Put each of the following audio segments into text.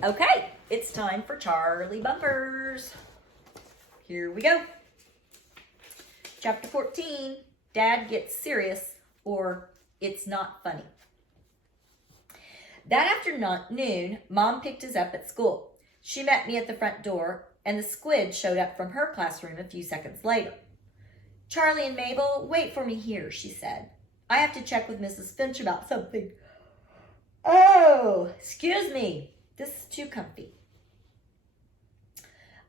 Okay, it's time for Charlie Bumpers. Here we go. Chapter 14, Dad Gets Serious, or It's Not Funny. That afternoon, Mom picked us up at school. She met me at the front door, and the squid showed up from her classroom a few seconds later. Charlie and Mabel, wait for me here, she said. I have to check with Mrs. Finch about something. Oh, excuse me. This is too comfy.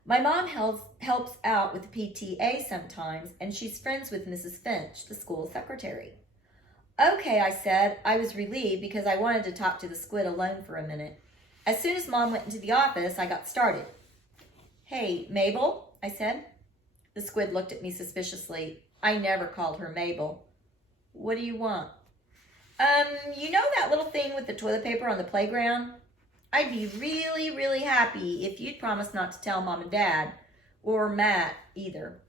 My mom helps out with the PTA sometimes, and she's friends with Mrs. Finch, the school secretary. Okay, I said. I was relieved because I wanted to talk to the squid alone for a minute. As soon as Mom went into the office, I got started. Hey, Mabel, I said. The squid looked at me suspiciously. I never called her Mabel. What do you want? You know that little thing with the toilet paper on the playground? I'd be really, really happy if you'd promise not to tell Mom and Dad, or Matt either.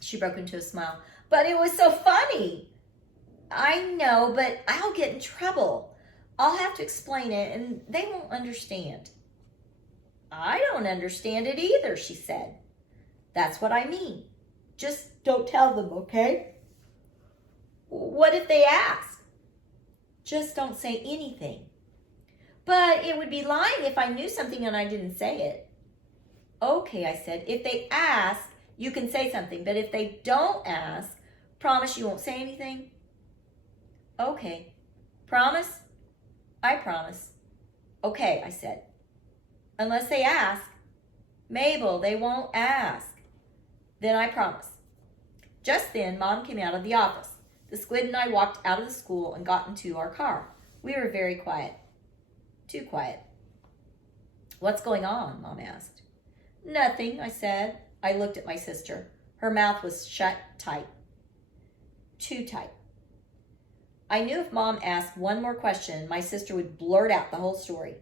She broke into a smile. But it was so funny. I know, but I'll get in trouble. I'll have to explain it, and they won't understand. I don't understand it either, she said. That's what I mean. Just don't tell them, okay? What if they ask? Just don't say anything. But it would be lying if I knew something and I didn't say it. Okay, I said, if they ask, you can say something. But if they don't ask, promise you won't say anything? Okay. Promise? I promise. Okay, I said. Unless they ask. Mabel, they won't ask. Then I promise. Just then, Mom came out of the office. The squid and I walked out of the school and got into our car. We were very quiet. Too quiet. What's going on? Mom asked. Nothing, I said. I looked at my sister. Her mouth was shut tight. Too tight. I knew if Mom asked one more question, my sister would blurt out the whole story.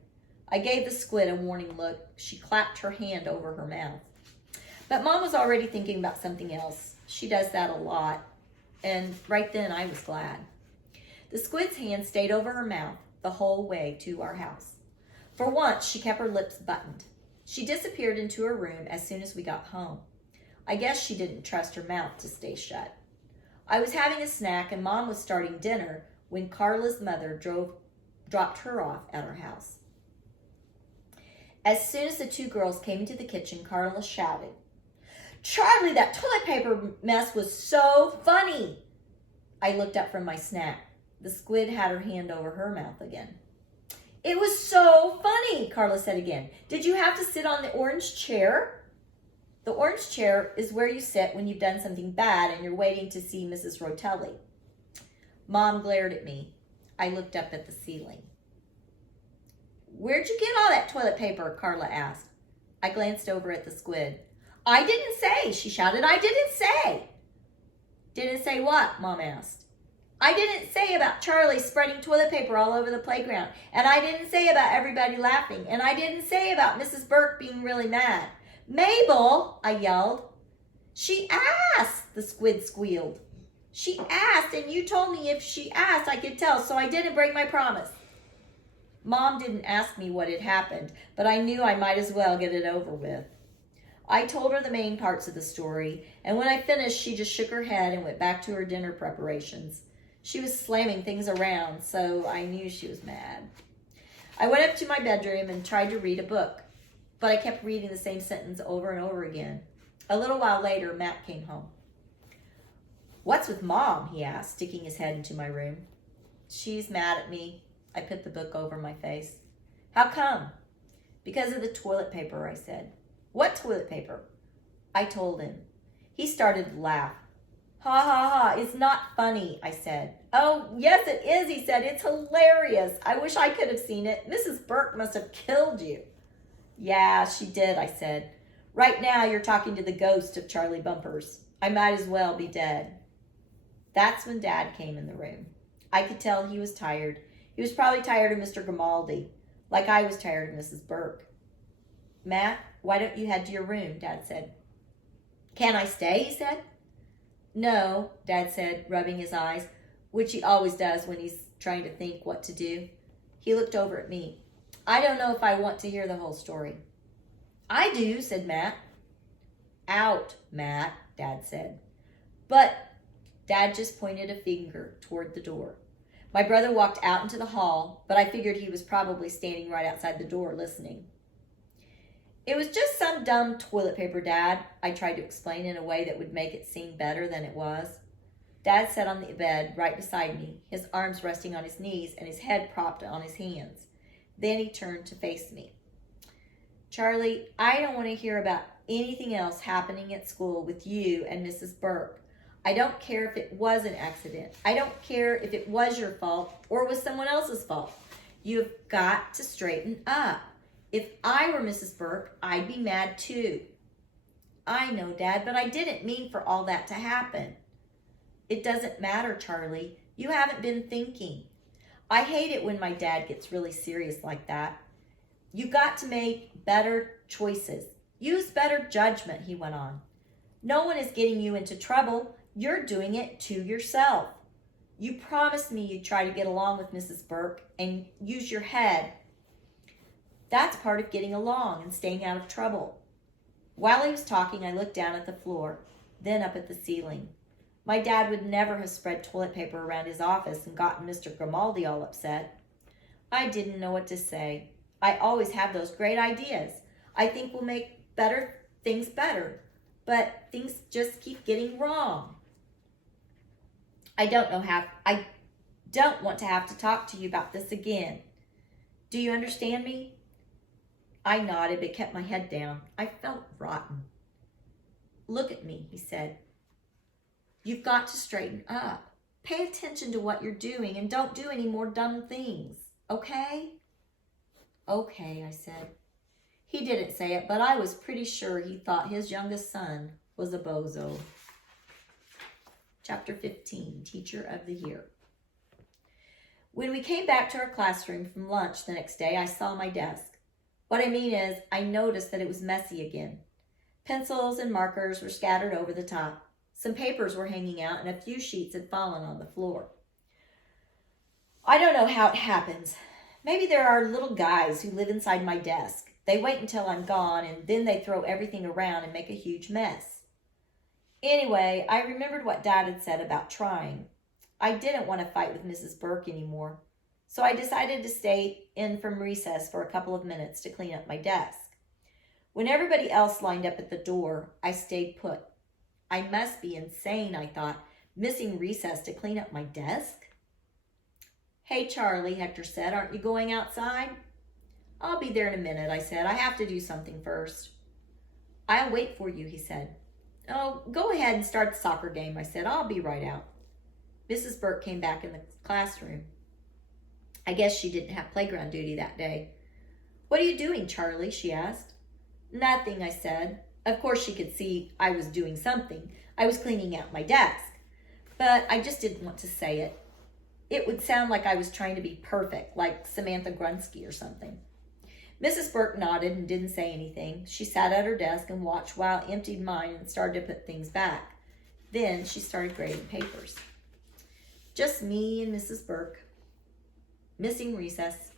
I gave the squid a warning look. She clapped her hand over her mouth. But Mom was already thinking about something else. She does that a lot. And right then I was glad. The squid's hand stayed over her mouth the whole way to our house. For once, she kept her lips buttoned. She disappeared into her room as soon as we got home. I guess she didn't trust her mouth to stay shut. I was having a snack and Mom was starting dinner when Carla's mother dropped her off at our house. As soon as the two girls came into the kitchen, Carla shouted, Charlie, that toilet paper mess was so funny. I looked up from my snack. The squid had her hand over her mouth again. It was so funny, Carla said again. Did you have to sit on the orange chair? The orange chair is where you sit when you've done something bad and you're waiting to see Mrs. Rotelli. Mom glared at me. I looked up at the ceiling. Where'd you get all that toilet paper? Carla asked. I glanced over at the squid. I didn't say, she shouted. I didn't say. Didn't say what? Mom asked. I didn't say about Charlie spreading toilet paper all over the playground. And I didn't say about everybody laughing. And I didn't say about Mrs. Burke being really mad. Mabel, I yelled. She asked, the squid squealed. She asked, and you told me if she asked I could tell, so I didn't break my promise. Mom didn't ask me what had happened, but I knew I might as well get it over with. I told her the main parts of the story, and when I finished, she just shook her head and went back to her dinner preparations. She was slamming things around, so I knew she was mad. I went up to my bedroom and tried to read a book, but I kept reading the same sentence over and over again. A little while later, Matt came home. What's with Mom? He asked, sticking his head into my room. She's mad at me. I put the book over my face. How come? Because of the toilet paper, I said. What toilet paper? I told him. He started to laugh. Ha ha ha, it's not funny, I said. Oh, yes it is, he said. It's hilarious. I wish I could have seen it. Mrs. Burke must have killed you. Yeah, she did, I said. Right now you're talking to the ghost of Charlie Bumpers. I might as well be dead. That's when Dad came in the room. I could tell he was tired. He was probably tired of Mr. Grimaldi, like I was tired of Mrs. Burke. Matt, why don't you head to your room, Dad said. Can I stay, he said. No, Dad said, rubbing his eyes, which he always does when he's trying to think what to do. He looked over at me. I don't know if I want to hear the whole story. I do, said Matt. Out, Matt, Dad said. But Dad just pointed a finger toward the door. My brother walked out into the hall, but I figured he was probably standing right outside the door listening. It was just some dumb toilet paper, Dad, I tried to explain in a way that would make it seem better than it was. Dad sat on the bed right beside me, his arms resting on his knees and his head propped on his hands. Then he turned to face me. Charlie, I don't want to hear about anything else happening at school with you and Mrs. Burke. I don't care if it was an accident. I don't care if it was your fault or was someone else's fault. You've got to straighten up. If I were Mrs. Burke, I'd be mad too. I know, Dad, but I didn't mean for all that to happen. It doesn't matter, Charlie. You haven't been thinking. I hate it when my dad gets really serious like that. You got to make better choices. Use better judgment, he went on. No one is getting you into trouble. You're doing it to yourself. You promised me you'd try to get along with Mrs. Burke and use your head. That's part of getting along and staying out of trouble. While he was talking, I looked down at the floor, then up at the ceiling. My dad would never have spread toilet paper around his office and gotten Mr. Grimaldi all upset. I didn't know what to say. I always have those great ideas. I think we'll make things better, but things just keep getting wrong. I don't want to have to talk to you about this again. Do you understand me? I nodded but kept my head down. I felt rotten. Look at me, he said. You've got to straighten up. Pay attention to what you're doing and don't do any more dumb things, okay? Okay, I said. He didn't say it, but I was pretty sure he thought his youngest son was a bozo. Chapter 15, Teacher of the Year. When we came back to our classroom from lunch the next day, I saw my desk. What I mean is, I noticed that it was messy again. Pencils and markers were scattered over the top. Some papers were hanging out and a few sheets had fallen on the floor. I don't know how it happens. Maybe there are little guys who live inside my desk. They wait until I'm gone and then they throw everything around and make a huge mess. Anyway, I remembered what Dad had said about trying. I didn't want to fight with Mrs. Burke anymore, so I decided to stay in from recess for a couple of minutes to clean up my desk. When everybody else lined up at the door, I stayed put. I must be insane, I thought, missing recess to clean up my desk. Hey, Charlie, Hector said, aren't you going outside? I'll be there in a minute, I said. I have to do something first. I'll wait for you, he said. Oh, go ahead and start the soccer game, I said. I'll be right out. Mrs. Burke came back in the classroom. I guess she didn't have playground duty that day. What are you doing, Charlie? She asked. Nothing, I said. Of course she could see I was doing something. I was cleaning out my desk. But I just didn't want to say it. It would sound like I was trying to be perfect, like Samantha Grunsky or something. Mrs. Burke nodded and didn't say anything. She sat at her desk and watched while I emptied mine and started to put things back. Then she started grading papers. Just me and Mrs. Burke. Missing recess.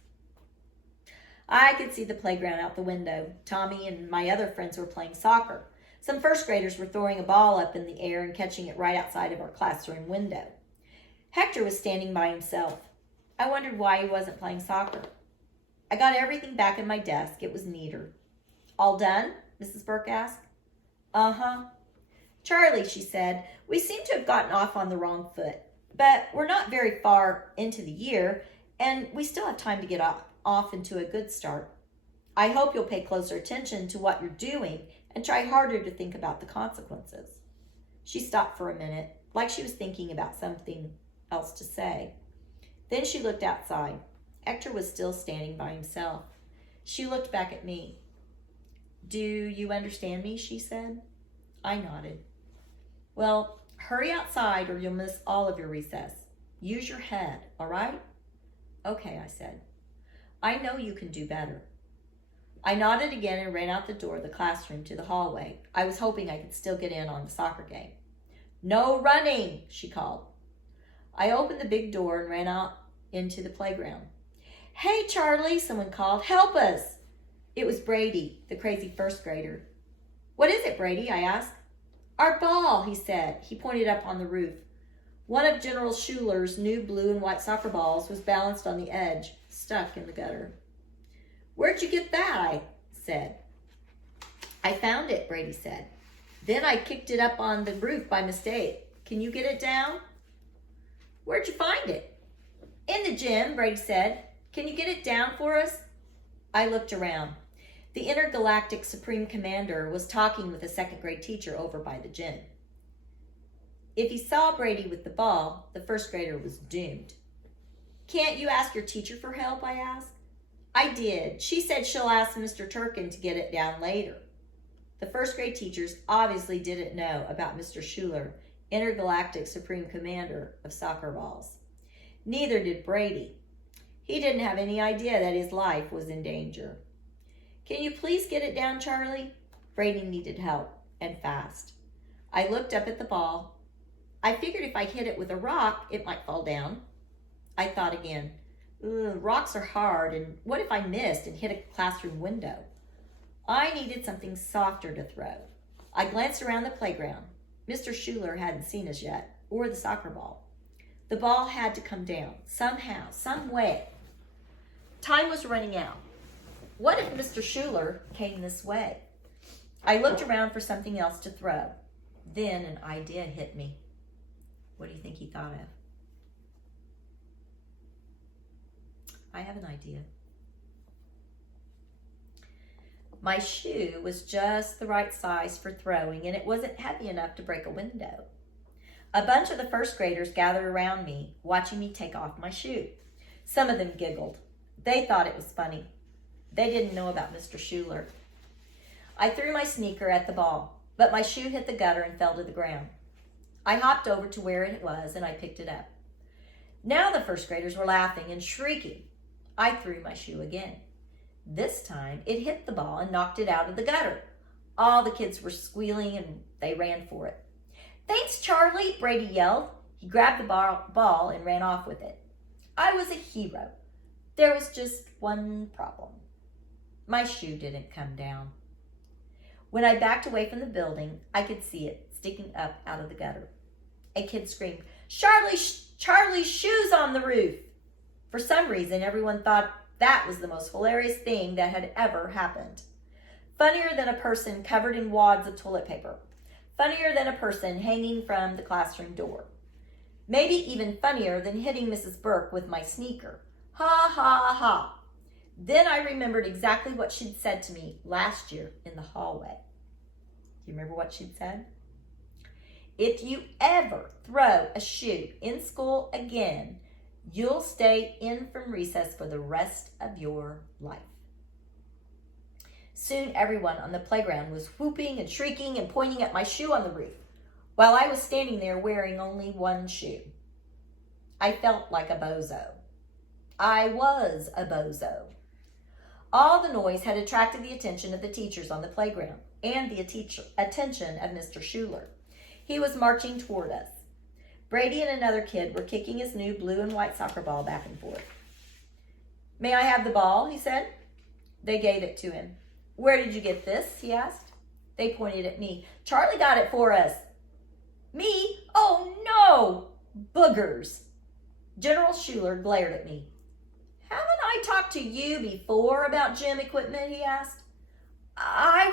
I could see the playground out the window. Tommy and my other friends were playing soccer. Some first graders were throwing a ball up in the air and catching it right outside of our classroom window. Hector was standing by himself. I wondered why he wasn't playing soccer. I got everything back in my desk. It was neater. All done? Mrs. Burke asked. Uh-huh. Charlie, she said, we seem to have gotten off on the wrong foot, but we're not very far into the year, and we still have time to get off into a good start. I hope you'll pay closer attention to what you're doing and try harder to think about the consequences. She stopped for a minute, like she was thinking about something else to say. Then she looked outside. Hector was still standing by himself. She looked back at me. Do you understand me? She said. I nodded. Well, hurry outside or you'll miss all of your recess. Use your head, all right? Okay, I said. I know you can do better. I nodded again and ran out the door of the classroom to the hallway. I was hoping I could still get in on the soccer game. No running, she called. I opened the big door and ran out into the playground. "Hey, Charlie," someone called. "Help us." It was Brady, the crazy first grader. "What is it, Brady?" I asked. "Our ball," he said. He pointed up on the roof. One of General Schuler's new blue and white soccer balls was balanced on the edge, stuck in the gutter. "Where'd you get that?" I said. "I found it," Brady said. "Then I kicked it up on the roof by mistake. Can you get it down?" "Where'd you find it?" "In the gym," Brady said. "Can you get it down for us?" I looked around. The intergalactic Supreme Commander was talking with a second grade teacher over by the gym. If he saw Brady with the ball, the first grader was doomed. "Can't you ask your teacher for help?" I asked. "I did. She said she'll ask Mr. Turkin to get it down later." The first grade teachers obviously didn't know about Mr. Schuler, intergalactic Supreme Commander of soccer balls. Neither did Brady. He didn't have any idea that his life was in danger. "Can you please get it down, Charlie?" Brady needed help, and fast. I looked up at the ball. I figured if I hit it with a rock, it might fall down. I thought again. Rocks are hard, and what if I missed and hit a classroom window? I needed something softer to throw. I glanced around the playground. Mr. Schuler hadn't seen us yet, or the soccer ball. The ball had to come down, somehow, some way. Time was running out. What if Mr. Schuler came this way? I looked around for something else to throw. Then an idea hit me. What do you think he thought of? I have an idea. My shoe was just the right size for throwing, and it wasn't heavy enough to break a window. A bunch of the first graders gathered around me, watching me take off my shoe. Some of them giggled. They thought it was funny. They didn't know about Mr. Schuler. I threw my sneaker at the ball, but my shoe hit the gutter and fell to the ground. I hopped over to where it was, and I picked it up. Now the first graders were laughing and shrieking. I threw my shoe again. This time, it hit the ball and knocked it out of the gutter. All the kids were squealing, and they ran for it. "Thanks, Charlie," Brady yelled. He grabbed the ball and ran off with it. I was a hero. There was just one problem. My shoe didn't come down. When I backed away from the building, I could see it sticking up out of the gutter. A kid screamed, Charlie's shoe's on the roof!" For some reason, everyone thought that was the most hilarious thing that had ever happened. Funnier than a person covered in wads of toilet paper. Funnier than a person hanging from the classroom door. Maybe even funnier than hitting Mrs. Burke with my sneaker. Ha, ha, ha. Then I remembered exactly what she'd said to me last year in the hallway. Do you remember what she'd said? "If you ever throw a shoe in school again, you'll stay in from recess for the rest of your life." Soon everyone on the playground was whooping and shrieking and pointing at my shoe on the roof, while I was standing there wearing only one shoe. I felt like a bozo. I was a bozo. All the noise had attracted the attention of the teachers on the playground and the attention of Mr. Schuler. He was marching toward us. Brady and another kid were kicking his new blue and white soccer ball back and forth. "May I have the ball?" he said. They gave it to him. "Where did you get this?" he asked. They pointed at me. "Charlie got it for us." "Me? Oh no! Boogers!" General Schuler glared at me. "Haven't I talked to you before about gym equipment?" he asked. I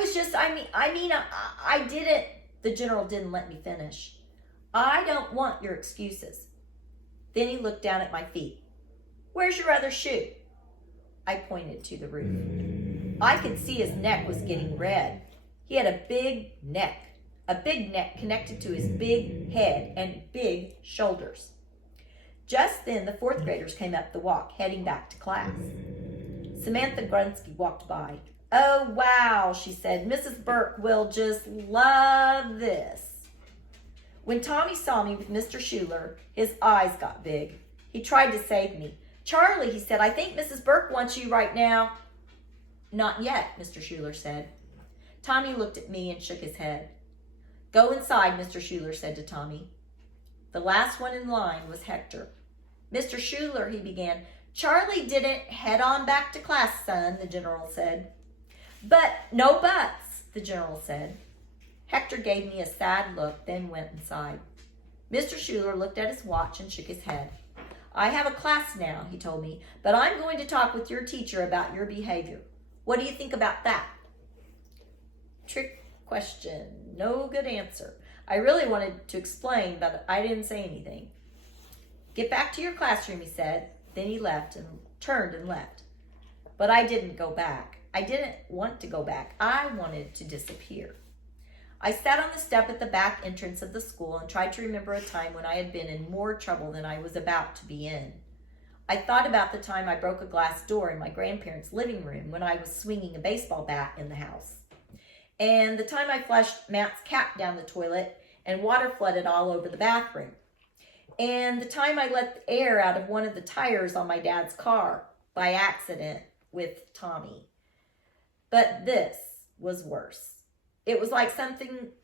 didn't. The general didn't let me finish. "I don't want your excuses." Then he looked down at my feet. "Where's your other shoe?" I pointed to the roof. I could see his neck was getting red. He had a big neck connected to his big head and big shoulders. Just then, the fourth graders came up the walk, heading back to class. Samantha Grunsky walked by. "Oh, wow," she said. "Mrs. Burke will just love this." When Tommy saw me with Mr. Schuler, his eyes got big. He tried to save me. "Charlie," he said, "I think Mrs. Burke wants you right now." "Not yet," Mr. Schuler said. Tommy looked at me and shook his head. "Go inside," Mr. Schuler said to Tommy. The last one in line was Hector. "Mr. Schuler," he began. Charlie didn't head on back to class, son, the general said. But no buts, the general said. Hector gave me a sad look, then went inside. Mr. Schuler looked at his watch and shook his head. I have a class now, he told me, but I'm going to talk with your teacher about your behavior. What do you think about that? Trick question. No good answer. I really wanted to explain, but I didn't say anything. Get back to your classroom, he said. Then he left and turned and left. But I didn't go back. I didn't want to go back. I wanted to disappear. I sat on the step at the back entrance of the school and tried to remember a time when I had been in more trouble than I was about to be in. I thought about the time I broke a glass door in my grandparents' living room when I was swinging a baseball bat in the house, and the time I flushed Matt's cap down the toilet and water flooded all over the bathroom, and the time I let the air out of one of the tires on my dad's car by accident with Tommy. But this was worse. It was like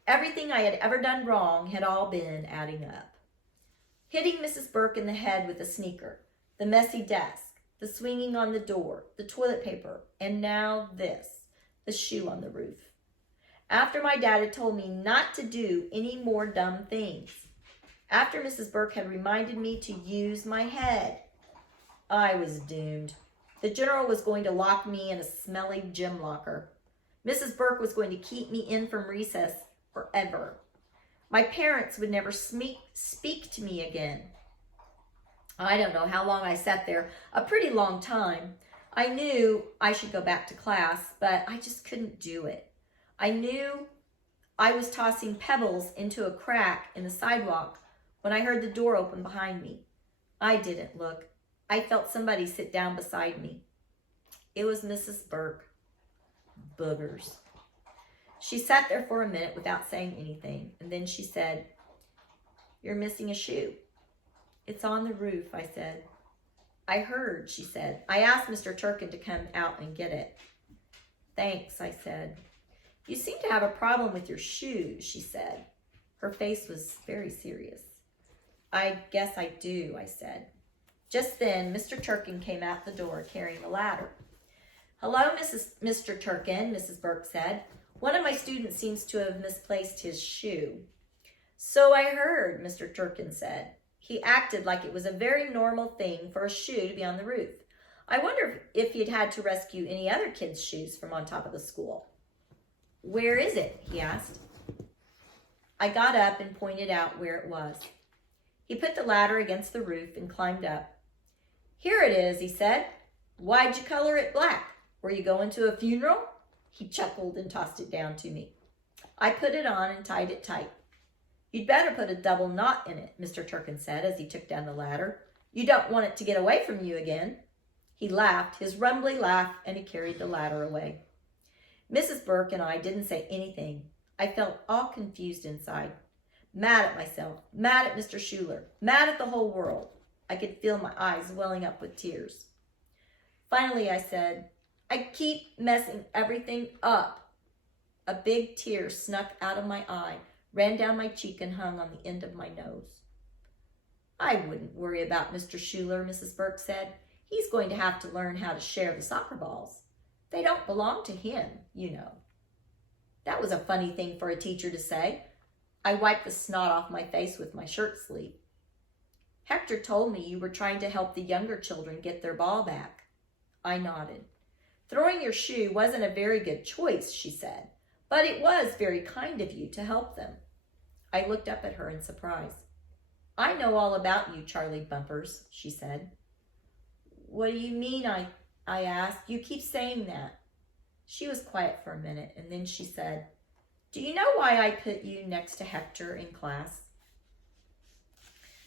everything I had ever done wrong had all been adding up. Hitting Mrs. Burke in the head with a sneaker, the messy desk, the swinging on the door, the toilet paper, and now this, the shoe on the roof. After my dad had told me not to do any more dumb things. After Mrs. Burke had reminded me to use my head. I was doomed. The general was going to lock me in a smelly gym locker. Mrs. Burke was going to keep me in from recess forever. My parents would never speak to me again. I don't know how long I sat there, a pretty long time. I knew I should go back to class, but I just couldn't do it. I knew I was tossing pebbles into a crack in the sidewalk when I heard the door open behind me. I didn't look. I felt somebody sit down beside me. It was Mrs. Burke. Boogers. She sat there for a minute without saying anything, and then she said, "You're missing a shoe." "It's on the roof," I said. "I heard," she said. "I asked Mr. Turkin to come out and get it." "Thanks," I said. "You seem to have a problem with your shoes," she said. Her face was very serious. "I guess I do," I said. Just then, Mr. Turkin came out the door carrying a ladder. "Hello, Mr. Turkin," Mrs. Burke said. "One of my students seems to have misplaced his shoe." "So I heard," Mr. Turkin said. He acted like it was a very normal thing for a shoe to be on the roof. I wonder if he'd had to rescue any other kids' shoes from on top of the school. "Where is it?" he asked. I got up and pointed out where it was. He put the ladder against the roof and climbed up. "Here it is," he said. "Why'd you color it black? Were you going to a funeral?" He chuckled and tossed it down to me. I put it on and tied it tight. "You'd better put a double knot in it," Mr. Turkin said as he took down the ladder. "You don't want it to get away from you again." He laughed, his rumbly laugh, and he carried the ladder away. Mrs. Burke and I didn't say anything. I felt all confused inside. Mad at myself, mad at Mr. Schuler, mad at the whole world. I could feel my eyes welling up with tears. Finally, I said, "I keep messing everything up." A big tear snuck out of my eye, ran down my cheek, and hung on the end of my nose. "I wouldn't worry about Mr. Schuler," Mrs. Burke said. "He's going to have to learn how to share the soccer balls. They don't belong to him, you know." That was a funny thing for a teacher to say. I wiped the snot off my face with my shirt sleeve. "Hector told me you were trying to help the younger children get their ball back." I nodded. "Throwing your shoe wasn't a very good choice," she said, "but it was very kind of you to help them." I looked up at her in surprise. "I know all about you, Charlie Bumpers," she said. "What do you mean?" I asked. "You keep saying that." She was quiet for a minute, and then she said, "Do you know why I put you next to Hector in class?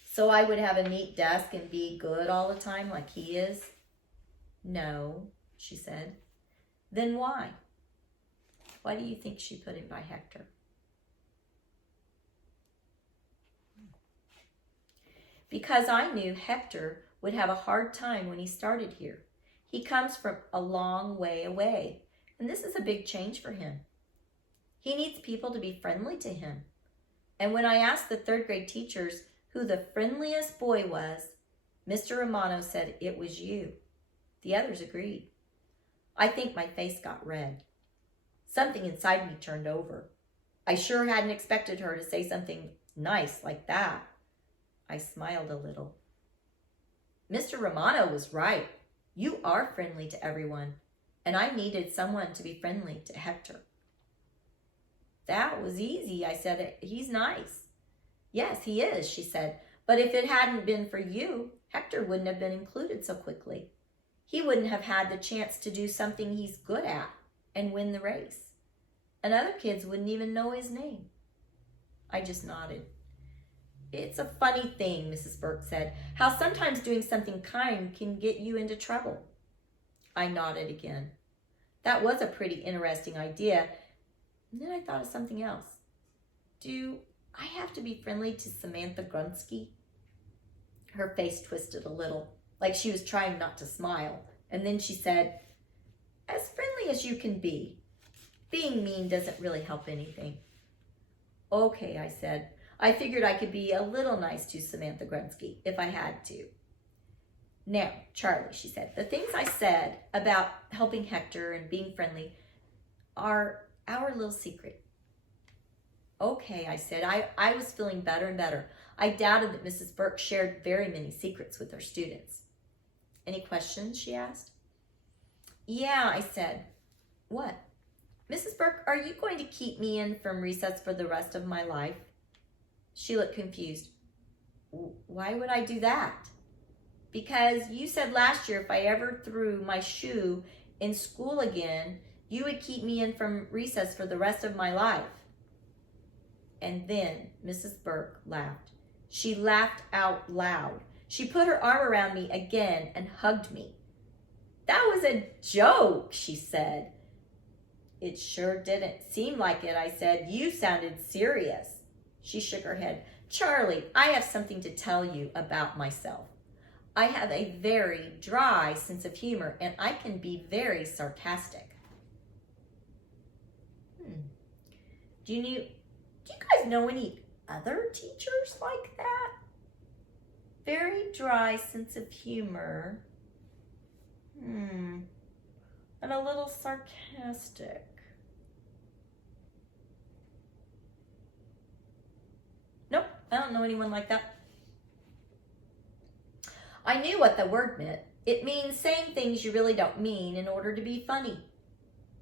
So I would have a neat desk and be good all the time like he is?" "No," she said. "Then why? Why do you think she put him by Hector?" "Because I knew Hector would have a hard time when he started here. He comes from a long way away, and this is a big change for him. He needs people to be friendly to him. And when I asked the third grade teachers who the friendliest boy was, Mr. Romano said it was you. The others agreed. I think my face got red. Something inside me turned over. I sure hadn't expected her to say something nice like that. I smiled a little. Mr. Romano was right. You are friendly to everyone, and I needed someone to be friendly to Hector. That was easy, I said. He's nice. Yes, he is, she said. But if it hadn't been for you, Hector wouldn't have been included so quickly. He wouldn't have had the chance to do something he's good at and win the race. And other kids wouldn't even know his name. I just nodded. It's a funny thing, Mrs. Burke said, how sometimes doing something kind can get you into trouble. I nodded again. That was a pretty interesting idea. And then I thought of something else. Do I have to be friendly to Samantha Grunsky? Her face twisted a little, like she was trying not to smile. And then she said, as friendly as you can be. Being mean doesn't really help anything. Okay, I said. I figured I could be a little nice to Samantha Grunsky if I had to. Now, Charlie, she said, the things I said about helping Hector and being friendly are our little secret. Okay, I said. I was feeling better and better. I doubted that Mrs. Burke shared very many secrets with her students. Any questions, she asked. Yeah, I said. What? Mrs. Burke, are you going to keep me in from recess for the rest of my life? She looked confused. Why would I do that? Because you said last year if I ever threw my shoe in school again, you would keep me in from recess for the rest of my life. And then Mrs. Burke laughed. She laughed out loud. She put her arm around me again and hugged me. That was a joke, she said. It sure didn't seem like it, I said. You sounded serious. She shook her head. Charlie, I have something to tell you about myself. I have a very dry sense of humor, and I can be very sarcastic. Do you guys know any other teachers like that? Very dry sense of humor. And a little sarcastic. Nope, I don't know anyone like that. I knew what the word meant. It means saying things you really don't mean in order to be funny.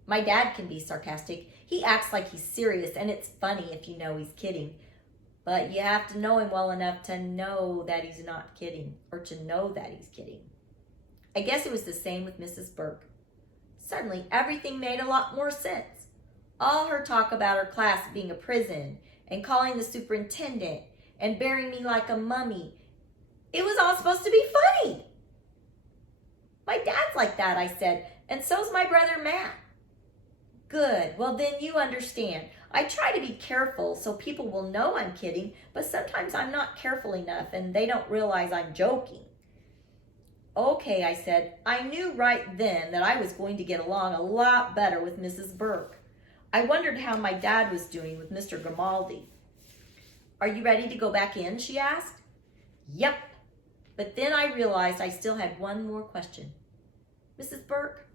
My dad can be sarcastic. He acts like he's serious, and it's funny if you know he's kidding. But you have to know him well enough to know that he's not kidding, or to know that he's kidding. I guess it was the same with Mrs. Burke. Suddenly, everything made a lot more sense. All her talk about her class being a prison, and calling the superintendent, and burying me like a mummy. It was all supposed to be funny. My dad's like that, I said, and so's my brother Matt. Good, well then you understand. I try to be careful so people will know I'm kidding, but sometimes I'm not careful enough and they don't realize I'm joking. Okay, I said. I knew right then that I was going to get along a lot better with Mrs. Burke. I wondered how my dad was doing with Mr. Grimaldi. Are you ready to go back in, she asked. Yep. But then I realized I still had one more question. Mrs. Burke,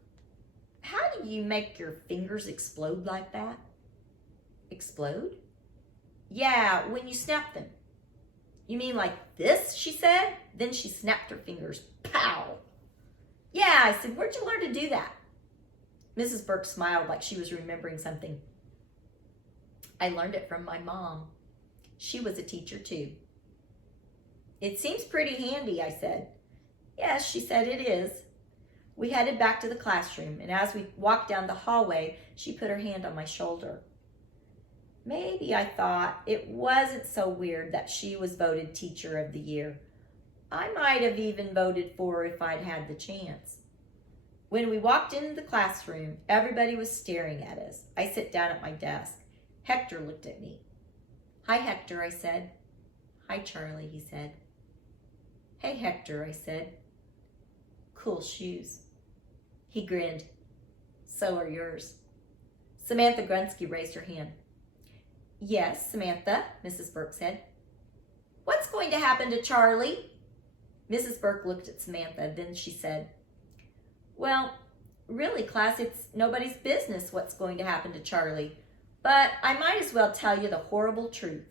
how do you make your fingers explode like that? Explode? Yeah, when you snap them. You mean like this, she said. Then she snapped her fingers. Pow! Yeah, I said, where'd you learn to do that? Mrs. Burke smiled like she was remembering something. I learned it from my mom. She was a teacher too. It seems pretty handy, I said. Yes, she said, it is. We headed back to the classroom, and as we walked down the hallway, she put her hand on my shoulder. Maybe, I thought, it wasn't so weird that she was voted Teacher of the Year. I might have even voted for her if I'd had the chance. When we walked into the classroom, everybody was staring at us. I sat down at my desk. Hector looked at me. Hi, Hector, I said. Hi, Charlie, he said. Hey, Hector, I said. Cool shoes. He grinned. So are yours. Samantha Grunsky raised her hand. Yes, Samantha, Mrs. Burke said. What's going to happen to Charlie? Mrs. Burke looked at Samantha. Then she said, "Well, really, class, it's nobody's business what's going to happen to Charlie. But I might as well tell you the horrible truth.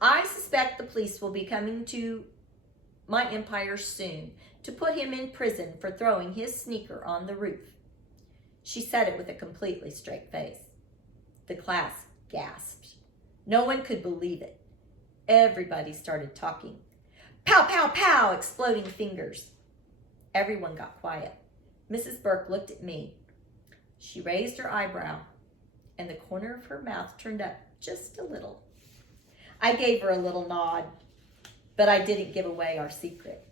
I suspect the police will be coming to my empire soon to put him in prison for throwing his sneaker on the roof." She said it with a completely straight face. The class gasped. No one could believe it. Everybody started talking. Pow, pow, pow, exploding fingers. Everyone got quiet. Mrs. Burke looked at me. She raised her eyebrow, and the corner of her mouth turned up just a little. I gave her a little nod, but I didn't give away our secret.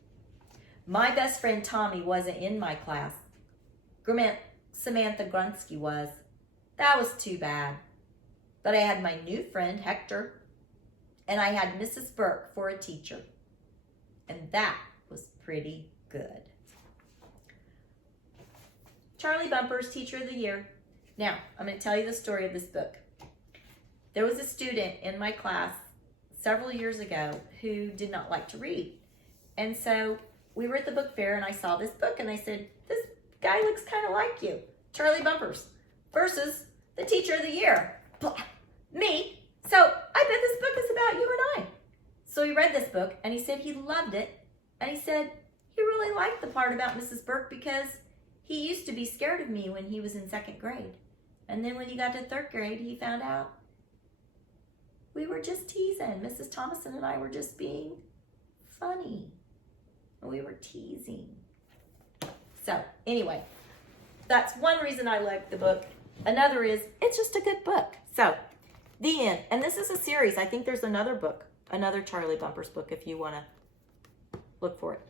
My best friend Tommy wasn't in my class. Samantha Grunsky was. That was too bad. But I had my new friend Hector, and I had Mrs. Burke for a teacher. And that was pretty good. Charlie Bumpers, Teacher of the Year. Now, I'm going to tell you the story of this book. There was a student in my class several years ago who did not like to read. And so we were at the book fair and I saw this book and I said, "This guy looks kind of like you. Charlie Bumpers versus the Teacher of the Year." Blah. Me. So I bet this book is about you and I. So he read this book and he said he loved it. And he said he really liked the part about Mrs. Burke because he used to be scared of me when he was in 2nd grade. And then when he got to 3rd grade, he found out we were just teasing. Mrs. Thomason and I were just being funny. We were teasing. So anyway, that's one reason I like the book. Another is it's just a good book. So the end. And this is a series. I think there's another book, another Charlie Bumpers book if you want to look for it.